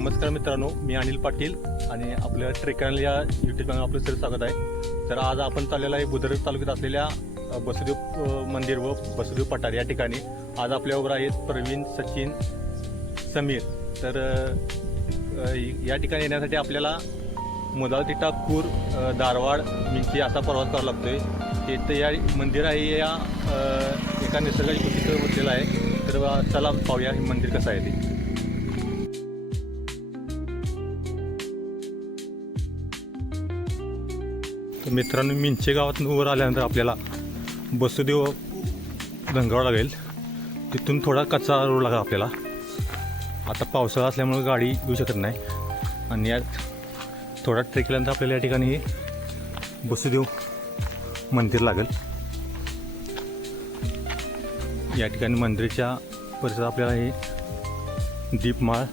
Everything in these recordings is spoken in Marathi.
नमस्कार मित्रांनो मी अनिल पाटील आणि आपल्या ट्रेकरल या युट्यूब चॅनल आपलं सर स्वागत आहे. तर आज आपण चाललेलं आहे बुधर तालुक्यात असलेल्या बसुदेव मंदिर व बसुदेव पठार या ठिकाणी. आज आपल्याबरोबर आहेत प्रवीण सचिन समीर. तर या ठिकाणी येण्यासाठी आपल्याला मुदालतिटा कूर धारवाड दारवाड मिंची असा प्रवास करावा लागतोय. ते तर या मंदिर आहे या एका निसर्गाची कुशीचं बसलेलं आहे. तर चला पाहूया हे मंदिर कसं आहे ते. तर मित्रांनो मिंचे गावातून वर आल्यानंतर आपल्याला बसुदेव गंगाव लागेल. तिथून थोडा कच्चा रोड लागेल आपल्याला. आता पावसाळा असल्यामुळे गाडी येऊ शकत नाही. आणि यात थोडा ट्रेक केल्यानंतर आपल्याला या ठिकाणी हे बसुदेव मंदिर लागेल. या ठिकाणी मंदिराच्या परिसरात आपल्याला हे दीपमाळ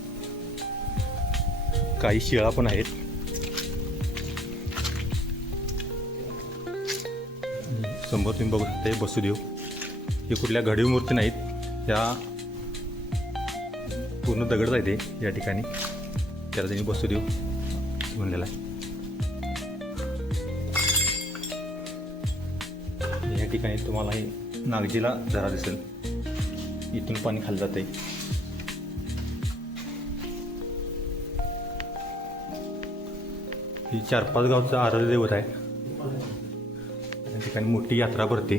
काही शिळा पण आहेत. समोर तुम्ही बघू शकता हे बसुदेव हे कुठल्या घडीव मूर्ती नाहीत. या पूर्ण दगड आहे ते या ठिकाणी. त्याला त्यांनी बसुदेव म्हणलेला आहे. या ठिकाणी तुम्हाला हे नागजीला झरा दिसेल. इथून पाणी खाली जाते ही चार पाच गावचं आराध्य दैवत आहे. ठिकाणी मोठी यात्रा भरते.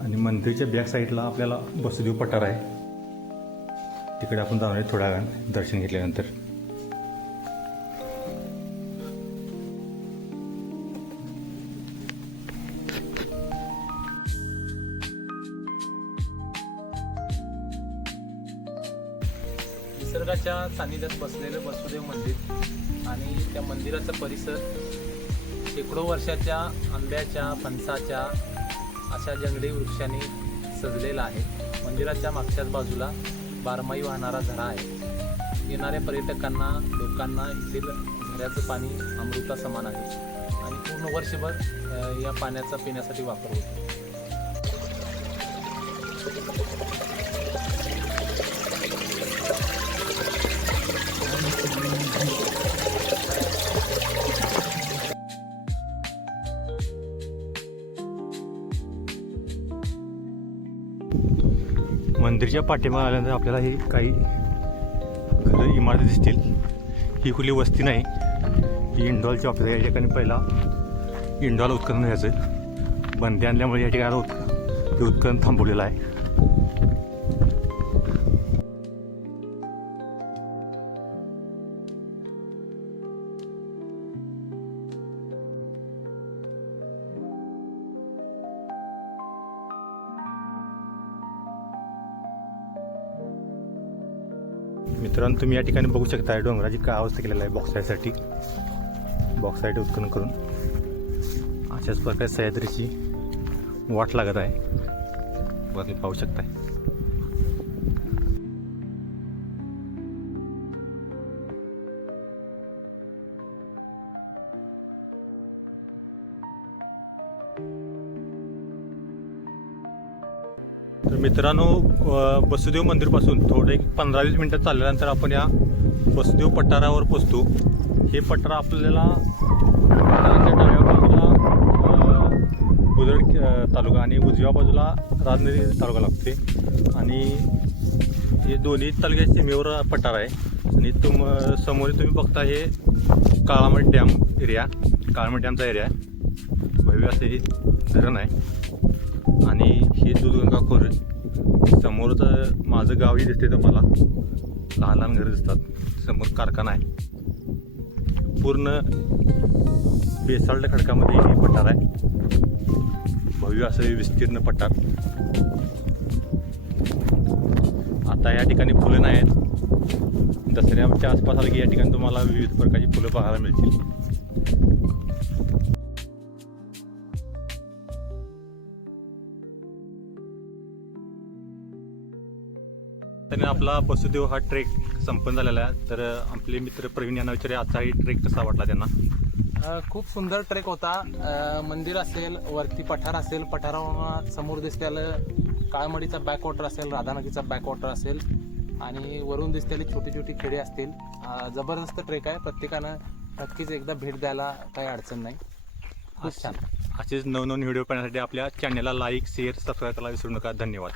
आणि मंदिरच्या बॅक साईडला आपल्याला बसुदेव पठार आहे. तिकडे आपण जाणार आहे थोड्या वेळानं दर्शन घेतल्यानंतर. निसर्गाच्या सानिध्यात बसलेलं वसुदेव मंदिर आणि त्या मंदिराचा परिसर शेकडो वर्षाच्या आंब्याच्या फणसाच्या अशा जंगली वृक्षाने सजलेला आहे. मंदिराच्या मागच्याच बाजूला बारमाही वाहणारा झरा आहे. येणाऱ्या पर्यटकांना लोकांना येथील झऱ्याचं पाणी अमृता समान आहे. आणि पूर्ण वर्षभर या पाण्याचा पिण्यासाठी वापर होतो. मंदिरच्या पाठीमागे आल्यानंतर आपल्याला हे काही घरं इमारती दिसतील. ही कुठली वस्ती नाही. ही इंडॉलची ऑफिस आहे. या ठिकाणी पहिला इंडॉल उत्खनन व्हायचं बंदी आणल्यामुळे या ठिकाणी उत् हे उत्खनन थांबवलेलं आहे. मित्रांनो तुम्ही या ठिकाणी बघू शकता डोंगराची काय अवस्था केलेला आहे बॉक्साईडसाठी बॉक्साईड उत्खनन करून. अशाच प्रकारे सह्याद्रीची वाट लागत आहे. बघा तुम्ही पाहू शकताय. तर मित्रांनो वसुदेव बसुदेव मंदिरपासून थोडं एक पंधरा वीस मिनटं चालल्यानंतर आपण या वसुदेव पठारावर पोचतो. हे पठार आपल्याला डाव्या बाजूला बुदड तालुका आणि उजव्या बाजूला राजनदी तालुका लागते. आणि हे दोन्ही तालुक्याच्या सीमेवर पठार आहे. आणि तुम समोर तुम्ही बघता हे काळामठ डॅम एरिया. काळामठ डॅमचा एरिया आहे. भव्य असे हे धरण आहे. आणि हे दूधगंगा खोरे. समोरचं माझं गावही दिसते तुम्हाला. लहान लहान घरं दिसतात. समोर कारखाना आहे. पूर्ण बेसाल्ट खडकामध्ये हे पठार आहे. भव्य असं विस्तीर्ण पठार. आता या ठिकाणी फुलं नाही आहेत दसऱ्याच्या आसपास आलं की या ठिकाणी तुम्हाला विविध प्रकारची फुलं पाहायला मिळतील. त्याने आपला बसुदेव हा ट्रेक संपन्न झालेला आहे. तर आपले मित्र प्रवीण यांना विचारे आजचा ही ट्रेक कसा वाटला त्यांना? खूप सुंदर ट्रेक होता. मंदिर असेल वरती पठार असेल पठारावर समोर दिसलेलं काळमडीचा बॅकवॉटर असेल राधानगरीचा बॅकवॉटर असेल आणि वरून दिसलेली छोटी छोटी खेडे असतील. जबरदस्त ट्रेक आहे. प्रत्येकानं नक्कीच एकदा भेट द्यायला काही अडचण नाही. खूप छान. असेच नवनवीन व्हिडिओ पाहण्यासाठी आपल्या चॅनलला लाईक शेअर सबस्क्राईब करायला विसरू नका. धन्यवाद.